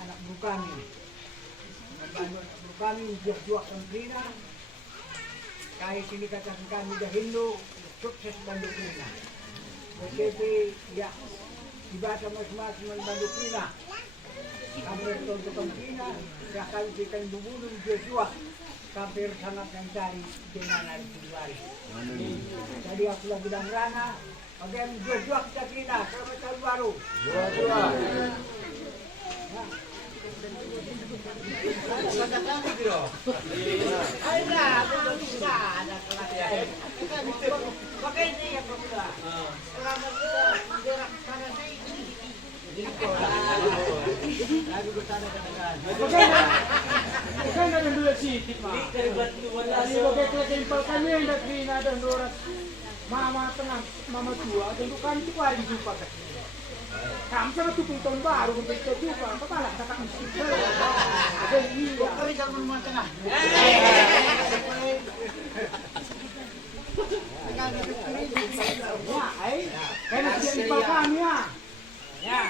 anak buah kami. Anak kami jual ang Trina. Kahit sinikatan kami dahil sukses bandok nila. Kasi ya, iba sa mas bandok nila. Kami bertonto kang Trina, kaya kita bubulong Joshua. Kampir sangat mencari dengan hari Februari. Jadi aku lagi dalam rana, bagian Joshua kita Trina, sama tahun baru. Joshua. Mama tenang, mama tua, tentu kan itu hari jumpa kan. Kamu sama tukung tahun baru begitu juga, kepala kakak mesti. Ada iya. Kami jangan rumah tengah. Ya, karena dia impal kami ya. Ya.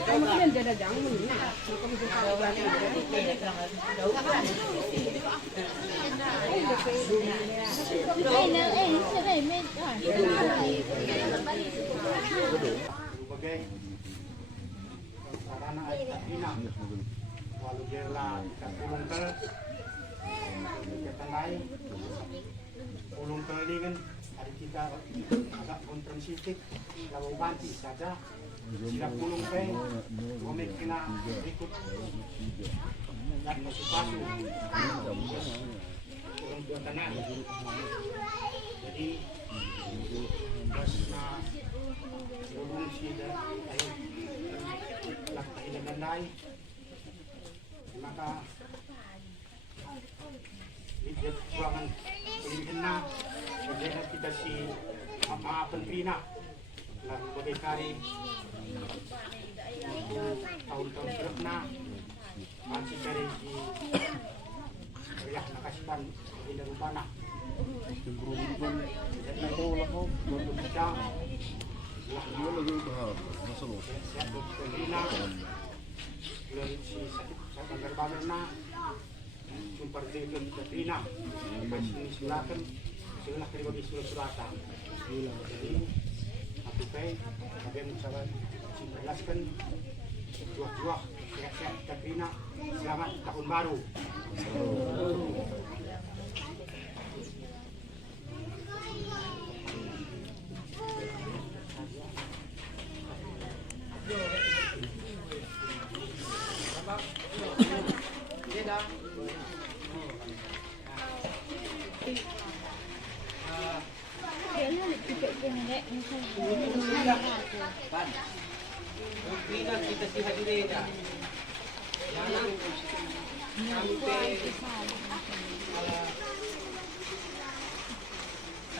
Kemudian ada jangan sarana ay Tatina walau dia lah pulung ke ketanai pulung ke ini kan hari kita agak kontrensistik lalu banti saja sila pulung ke komik kena ikut dan masuk-masuk pulung ke tanah jadi pas na pulung sila ay nakailanganay maka lihat buangan pilihan na pilihan kita si Maapan Trina lalu bagay tahun-tahun serap na masih dari si Riah Nakasipan Pindah Rupana jadi itu untuk kita dia lagi berharap masalah Trina lalu si sa panggarbanan na yung partido ni Katrina kasi silakan sila kaya surat-suratan jadi aku pay kaya mo sa si Perlaskan juak-juak kaya Katrina selamat tahun baru kita si Hadireda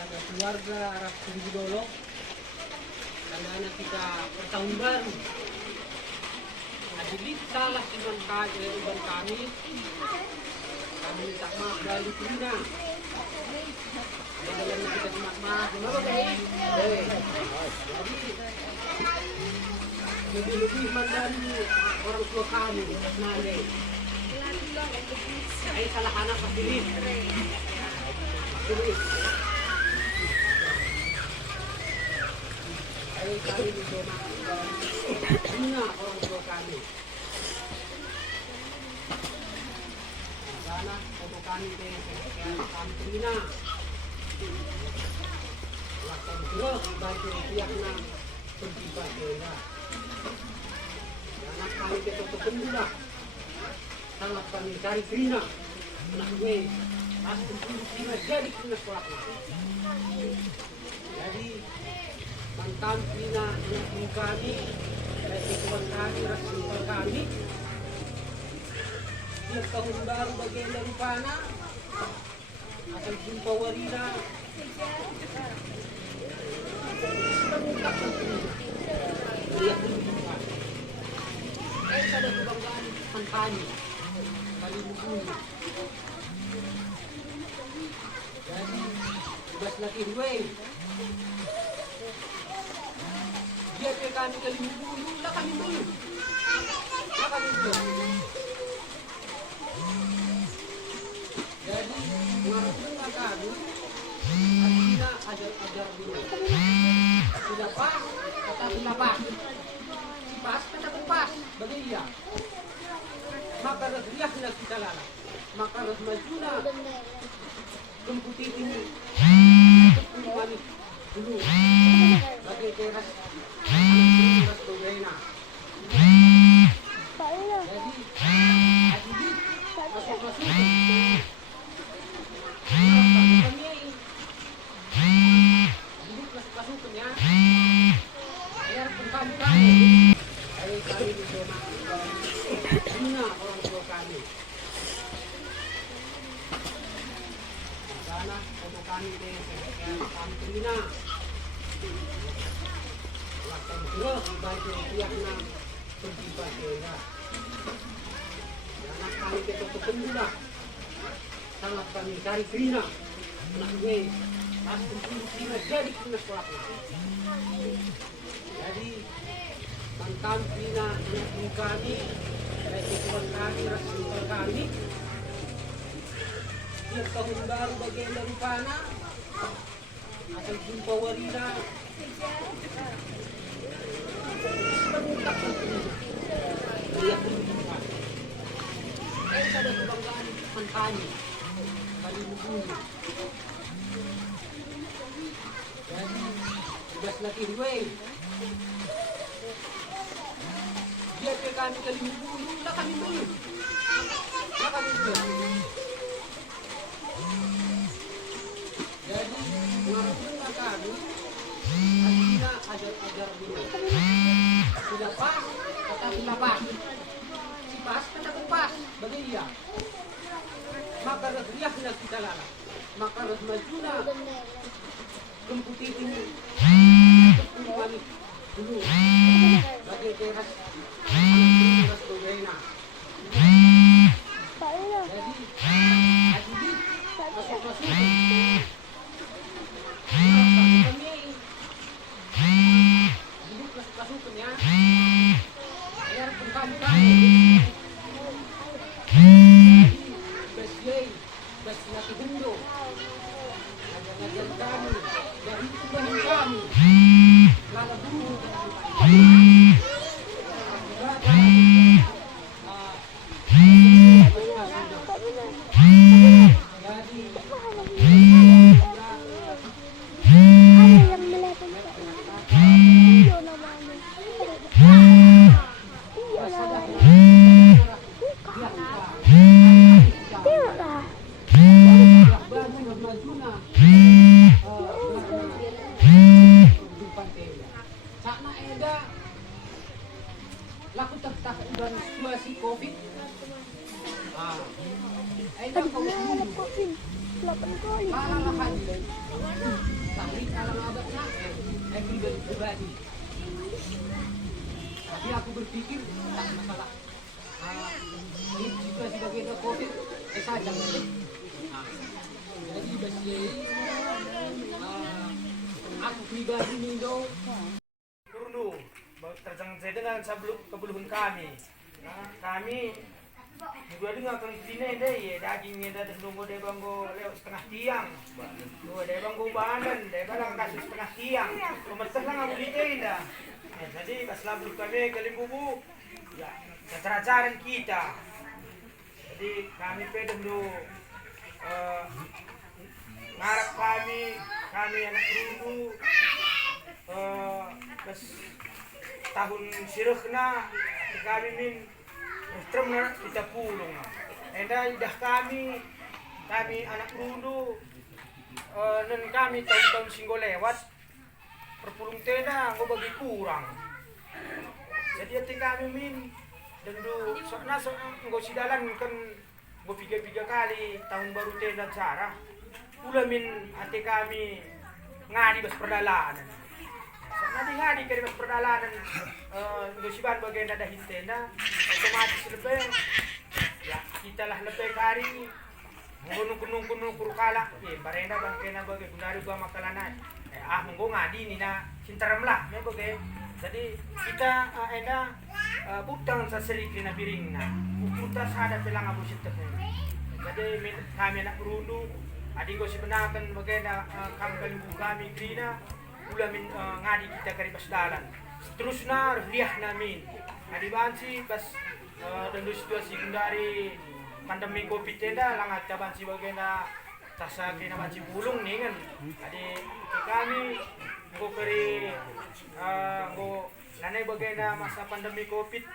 ada keluarga arah Seribu Dolok karena anak kita bertahun baru jadi salah iman kami minta maaf dari Trina dalam kita minta maaf jadi lebih mandani orang tua kami nane ay salah anak pilih ay kami dito na orang tua kami sana untuk kami kami Trina lakukan gerak bagi pihak na terlibat ya anak kami kita terpemula sangat kami cari Trina anak gue pasti Trina jadi Trina sekolah jadi mantan Trina anak kami dari Tuhan kami rasul kami. Tiap tahun baru bagi dari pana asal jumpa warina terungkap lihat dulu ada kebanggaan kampanye kali buku jadi tugas lagi gue dia ke kami kali buku lah kami dulu jadi mengarahkan kami artinya ajar dulu tidak pas kata tidak pas si pas kata pas bagi dia maka riahnya kita lala maka majuna kemputi ini kemputi dulu bagi teras anak dobrena jadi adili masuk masuknya biar kami di zona Cina orang tua kami sana untuk kami deh kami Cina lakukan terus bagi pihaknya berjibat ya anak kami kita ketemu sangat kami cari Cina anak gue pasti Cina jadi kena sekolahnya jadi tentang Cina anak kami Tuhan kami, Rasul kami tiap tahun baru bagian dari pana asal jumpa warina terungkap lihat dulu ada kebanggaan kampanye kali buku jadi tugas lagi gue dia ke kami kali buku lah kami dulu jadi mengarahkan kami artinya ajar dulu tidak pas kata tidak pas si pas kata pas bagi dia maka riahnya kita lala maka majuna kemputi ini kemputi dulu bagi teras anak dobrena jadi adili masuk masuknya biar kami laki Hindu ajar kami dari Tuhan kami lalu dulu laku tak udah situasi COVID. Ada COVID 8 kali. Alalahan. Tapi alam abadnya pribadi. Tapi aku berpikir tak masalah. Ini situasi bagaimana COVID saja. Jadi bagi aku pribadi Indo dulu terjang saya dengan sebelum kebeluhan kami. Nah, kami juga dengan kan sini deh ya dagingnya dari nunggu deh banggo lewat setengah tiang. Tuh deh banggo banan deh barang kasih setengah tiang. Pemerintah lah nggak boleh dah. Jadi pas labur kami kali bubu ya cara-cara kita. Jadi kami pedem dulu ngarap kami anak dulu pas tahun sirahna kami min terus kita pulang. Enda udah kami anak dulu dan kami tahun-tahun singgo lewat perpulung tenda nggak bagi kurang. Jadi Jadi ati kami min dan do so nggo sidalan kan nggo piga kali tahun baru tenda cara. Ula min ati kami ngadi bas perdalanan. Nanti ngadi kari bas perdalanan nggo siban bagian ada hintena otomatis lebih ya kita lah lebih kari gunung kurukala ye barenda bangkena bagi gunari gua makalana monggo ngadi ni na sintaram lah me bagi jadi kita eda butang sa serikli na biring na pupunta sa ada pelang abu sitet jadi kami nak berundu adi ko sibenakan bagenda kami kami krina ula min ngadi kita kari pasdalan seterusnya liah namin adi bansi bas dan situasi gunari pandemi covid tenda langat caban si bagenda tasa kena banci bulung nih kan adi kami nggo kari nggo nanay bagenda masa pandemi covid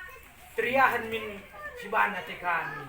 teriahan min si bana te kami